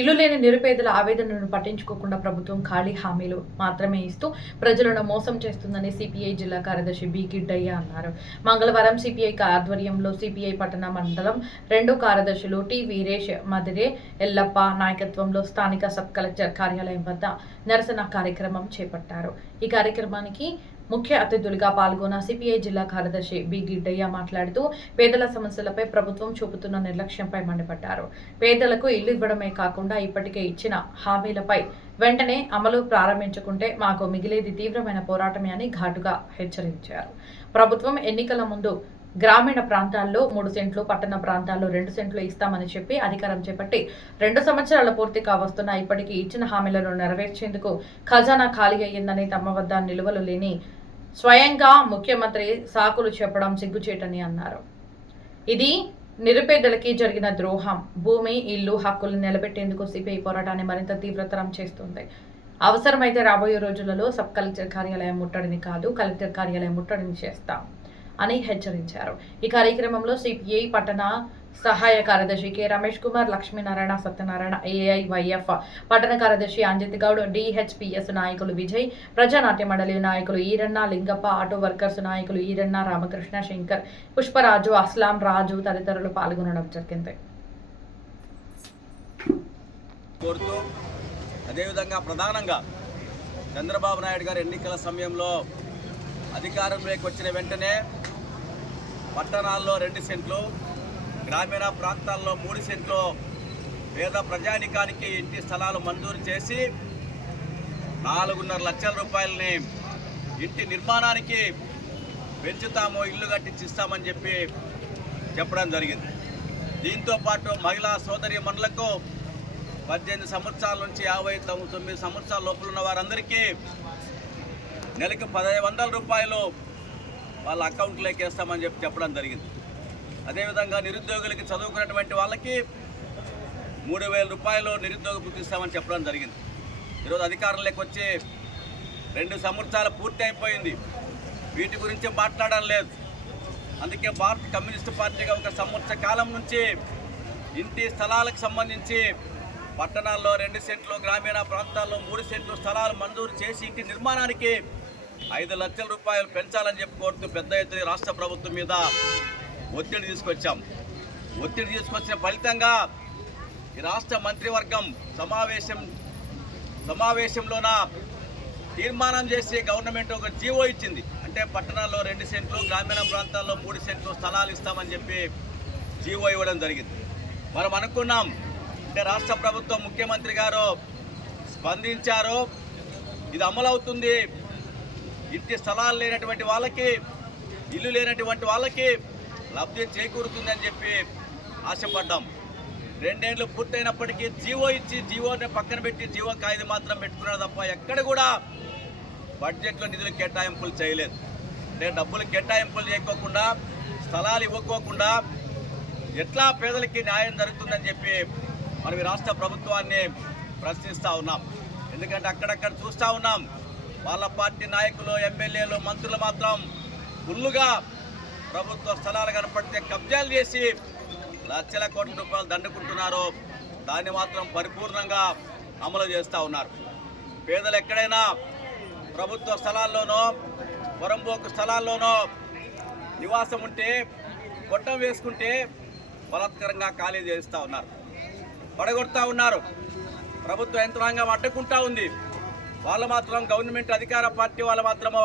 ఇల్లు లేని నిరుపేదల ఆవేదనలను పట్టించుకోకుండా ప్రభుత్వం ఖాళీ హామీలు మాత్రమే ఇస్తూ ప్రజలను మోసం చేస్తుందని సిపిఐ జిల్లా కార్యదర్శి బి గిడ్డయ్య అన్నారు. మంగళవారం సిపిఐ ఆధ్వర్యంలో సిపిఐ పట్టణ మండలం 2 కార్యదర్శులు టి వీరేష్, మదిరే ఎల్లప్ప నాయకత్వంలో స్థానిక సబ్ కలెక్టర్ కార్యాలయం వద్ద నిరసన కార్యక్రమం చేపట్టారు. ఈ కార్యక్రమానికి ముఖ్య అతిథులుగా పాల్గొన్న సిపిఐ జిల్లా కార్యదర్శి బి గిడ్డయ్య మాట్లాడుతూ పేదల సమస్యలపై ప్రభుత్వం చూపుతున్న నిర్లక్ష్యంపై మండిపడ్డారు. పేదలకు ఇల్లు ఇవ్వడమే కాకుండా ఇప్పటికే ఇచ్చిన హామీలపై వెంటనే అమలు ప్రారంభించుకుంటే మాకు మిగిలేది తీవ్రమైన పోరాటమే అని ఘాటుగా హెచ్చరించారు. ప్రభుత్వం ఎన్నికల ముందు గ్రామీణ ప్రాంతాల్లో 3 సెంట్లు, పట్టణ ప్రాంతాల్లో 2 సెంట్లు ఇస్తామని చెప్పి అధికారం చేపట్టి 2 సంవత్సరాల పూర్తి కావస్తున్నా ఇప్పటికీ ఇచ్చిన హామీలను నెరవేర్చేందుకు ఖజానా ఖాళీ అయ్యిందని, తమ వద్ద నిలువలు లేని స్వయంగా ముఖ్యమంత్రి సాకులు చెప్పడం సిగ్గుచేటని అన్నారు. ఇది నిరుపేదలకి జరిగిన ద్రోహం. భూమి, ఇల్లు హక్కులు నిలబెట్టేందుకు సిపిఐ పోరాటాన్ని మరింత తీవ్రతరం చేస్తుంది. అవసరమైతే రాబోయే రోజులలో సబ్ కలెక్టర్ కార్యాలయం ముట్టడిని కాదు, కలెక్టర్ కార్యాలయం ముట్టడిని చేస్తాం అని హెచ్చరించారు. ఈ కార్యక్రమంలో సిపిఐ పట్టణ సహాయ కార్యదర్శి కె రమేష్ కుమార్, లక్ష్మీనారాయణ, సత్యనారాయణ, ఏఐవైఎఫ్ పట్టణ కార్యదర్శి అంజిత్ గౌడ్, డిహెచ్పిఎస్ నాయకులు విజయ్, ప్రజానాట్య మండలి నాయకులు ఈరన్న, లింగప్ప, ఆటో వర్కర్స్ నాయకులు ఈరన్న, రామకృష్ణ, శంకర్, పుష్పరాజు, అస్లాం రాజు తదితరులు పాల్గొనడం జరిగింది. అదేవిధంగా ప్రధానంగా చంద్రబాబు నాయుడు గారు ఎన్నికల సమయంలో అధికారంలోకి వచ్చిన వెంటనే పట్టణాల్లో 2 సెంట్లు, గ్రామీణ ప్రాంతాల్లో 3 సెంట్లు పేద ప్రజానికానికి ఇంటి స్థలాలు మంజూరు చేసి 4.5 లక్షల రూపాయలని ఇంటి నిర్మాణానికి పెంచుతాము, ఇల్లు కట్టించిస్తామని చెప్పి చెప్పడం జరిగింది. దీంతో పాటు మహిళా సోదరి మనులకు 18 సంవత్సరాల నుంచి 59 సంవత్సరాల లోపల ఉన్న వారందరికీ నెలకి 1,500 రూపాయలు వాళ్ళ అకౌంట్లోకి వేస్తామని చెప్పడం జరిగింది. అదేవిధంగా నిరుద్యోగులకి, చదువుకున్నటువంటి వాళ్ళకి 3,000 రూపాయలు నిరుద్యోగ భృతి ఇస్తామని చెప్పడం జరిగింది. ఈరోజు అధికారంలోకి వచ్చి 2 సంవత్సరాలు పూర్తి అయిపోయింది. వీటి గురించి మాట్లాడడం లేదు. అందుకే భారత కమ్యూనిస్టు పార్టీగా 1 సంవత్సర కాలం నుంచి ఇంటి స్థలాలకు సంబంధించి పట్టణాల్లో 2 సెంట్లు, గ్రామీణ ప్రాంతాల్లో 3 సెంట్లు స్థలాలు మంజూరు చేసి ఇంటి నిర్మాణానికి 5 లక్షల రూపాయలు పెంచాలని చెప్పి కోరుతూ పెద్ద ఎత్తున రాష్ట్ర ప్రభుత్వం మీద ఒత్తిడి తీసుకొచ్చాం. ఒత్తిడి తీసుకొచ్చిన ఫలితంగా ఈ రాష్ట్ర మంత్రివర్గం సమావేశంలోన తీర్మానం చేసి గవర్నమెంట్ ఒక జీవో ఇచ్చింది. అంటే పట్టణాల్లో 2 సెంట్లు, గ్రామీణ ప్రాంతాల్లో 3 సెంట్లు స్థలాలు ఇస్తామని చెప్పి జీవో ఇవ్వడం జరిగింది. మనం అనుకున్నాం అంటే రాష్ట్ర ప్రభుత్వం, ముఖ్యమంత్రి గారు స్పందించారు, ఇది అమలవుతుంది, ఇంటి స్థలాలు లేనటువంటి వాళ్ళకి, ఇల్లు లేనటువంటి వాళ్ళకి లబ్ధి చేకూరుతుందని చెప్పి ఆశపడ్డాం. 2 ఏళ్ళు పూర్తయినప్పటికీ జీవో ఇచ్చి జీవోని పక్కన పెట్టి జీవో కాయిదా మాత్రం పెట్టుకున్నారు తప్ప ఎక్కడ కూడా బడ్జెట్లో నిధులు కేటాయింపులు చేయలేదు. అంటే డబ్బులు కేటాయింపులు చేయకోకుండా, స్థలాలు ఇవ్వకోకుండా ఎట్లా పేదలకి న్యాయం జరుగుతుందని చెప్పి మనం ఈ రాష్ట్ర ప్రభుత్వాన్ని ప్రశ్నిస్తూ ఉన్నాం. ఎందుకంటే అక్కడక్కడ చూస్తూ ఉన్నాం, వాళ్ళ పార్టీ నాయకులు, ఎమ్మెల్యేలు, మంత్రులు మాత్రం ఫుల్లుగా ప్రభుత్వ స్థలాలు కనపడితే కబ్జాలు చేసి లక్షల కోట్ల రూపాయలు దండుకుంటున్నారు. దాన్ని మాత్రం పరిపూర్ణంగా అమలు చేస్తూ ఉన్నారు. పేదలు ఎక్కడైనా ప్రభుత్వ స్థలాల్లోనో, పొరంబోకు స్థలాల్లోనో నివాసం ఉంటే, కొట్టం వేసుకుంటే బలాత్కరంగా ఖాళీ చేస్తూ ఉన్నారు, పడగొడతా ఉన్నారు. ప్రభుత్వ యంత్రాంగం అడ్డుకుంటా ఉంది. వాళ్ళు మాత్రం, గవర్నమెంట్ అధికార పార్టీ వాళ్ళు మాత్రము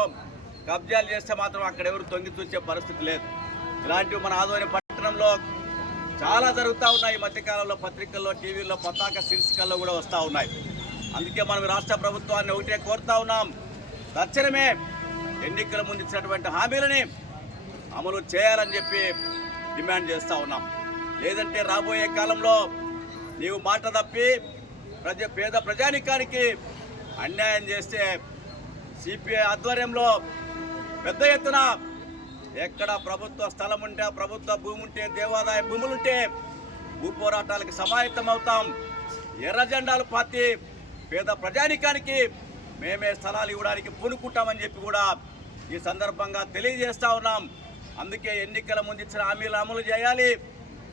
కబ్జాలు చేస్తే మాత్రం అక్కడ ఎవరు తొంగి చూసే పరిస్థితి లేదు. ఇలాంటివి మన ఆదోని పట్టణంలో చాలా జరుగుతూ ఉన్నాయి. ఈ మధ్యకాలంలో పత్రికల్లో, టీవీల్లో, పతాక శీర్షికల్లో కూడా వస్తూ ఉన్నాయి. అందుకే మనం రాష్ట్ర ప్రభుత్వాన్ని ఒకటే కోరుతా ఉన్నాం, తక్షణమే ఎన్నికల ముందు ఇచ్చినటువంటి హామీలని అమలు చేయాలని చెప్పి డిమాండ్ చేస్తూ ఉన్నాం. లేదంటే రాబోయే కాలంలో నీవు మాట తప్పి పేద ప్రజానికానికి అన్యాయం చేస్తే సిపిఐ ఆధ్వర్యంలో పెద్ద ఎత్తున ఎక్కడ ప్రభుత్వ స్థలం ఉంటే, ప్రభుత్వ భూమి ఉంటే, దేవాదాయ భూములుంటే భూ పోరాటాలకు సమాయత్తం అవుతాం. ఎర్ర జెండాలు పార్టీ పేద ప్రజానికానికి మేమే స్థలాలు ఇవ్వడానికి పూనుకుంటామని చెప్పి కూడా ఈ సందర్భంగా తెలియజేస్తూ ఉన్నాం. అందుకే ఎన్నికల ముందు ఇచ్చిన హామీలు అమలు చేయాలి,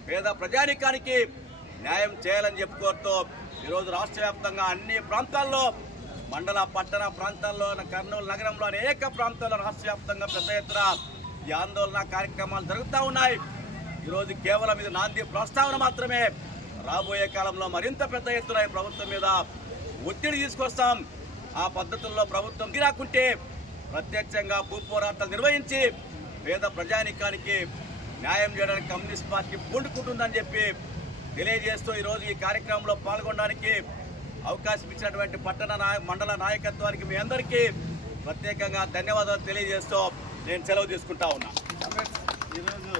పేద ప్రజానికానికి న్యాయం చేయాలని చెప్పి కోరుతూ ఈరోజు రాష్ట్ర వ్యాప్తంగా అన్ని ప్రాంతాల్లో మండల పట్టణ ప్రాంతాల్లో కర్నూలు నగరంలో అనేక ప్రాంతాల్లో రాష్ట్ర వ్యాప్తంగా పెద్ద ఎత్తున ఈ ఆందోళన కార్యక్రమాలు జరుగుతూ ఉన్నాయి. ఈరోజు కేవలం ఇది నాంది ప్రస్తావన మాత్రమే. రాబోయే కాలంలో మరింత పెద్ద ఎత్తున ఈ ప్రభుత్వం మీద ఒత్తిడి తీసుకొస్తాం. ఆ పద్ధతుల్లో ప్రభుత్వం గిరాకుంటే ప్రత్యక్షంగా భూ పోరాటాలు నిర్వహించి పేద ప్రజానికానికి న్యాయం చేయడానికి కమ్యూనిస్ట్ పార్టీ పూనుకుంటుందని చెప్పి తెలియజేస్తూ ఈరోజు ఈ కార్యక్రమంలో పాల్గొనడానికి అవకాశం ఇచ్చినటువంటి మండల నాయకత్వానికి మీ అందరికీ ప్రత్యేకంగా ధన్యవాదాలు తెలియజేస్తూ నేను సెలవు తీసుకుంటా ఉన్నా. ఈరోజు